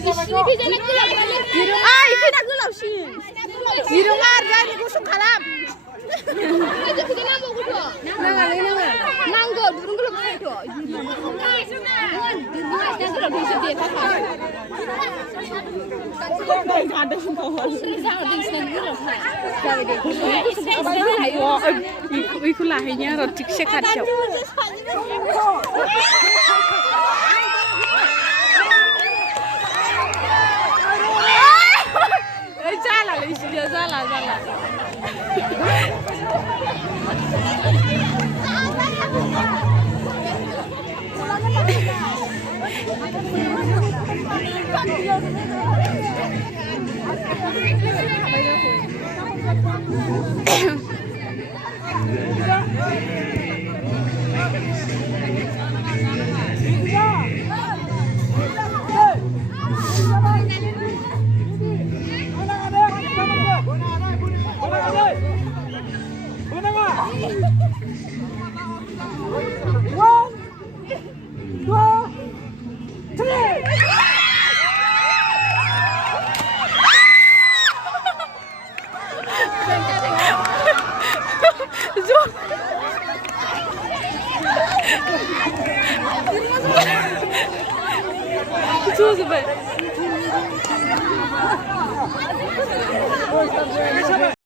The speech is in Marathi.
Ay, fina goलावसिन दिरुङा आरो गुसुं खालाम नाङालै नाङा नांगौ दुरुं गोलाव खालामथ' दिरुङा एसे गोलाव दैसो देखाखा बेखौ लाहैनो आरो थिगसे खाथियाव जाला इसिया जाला जाला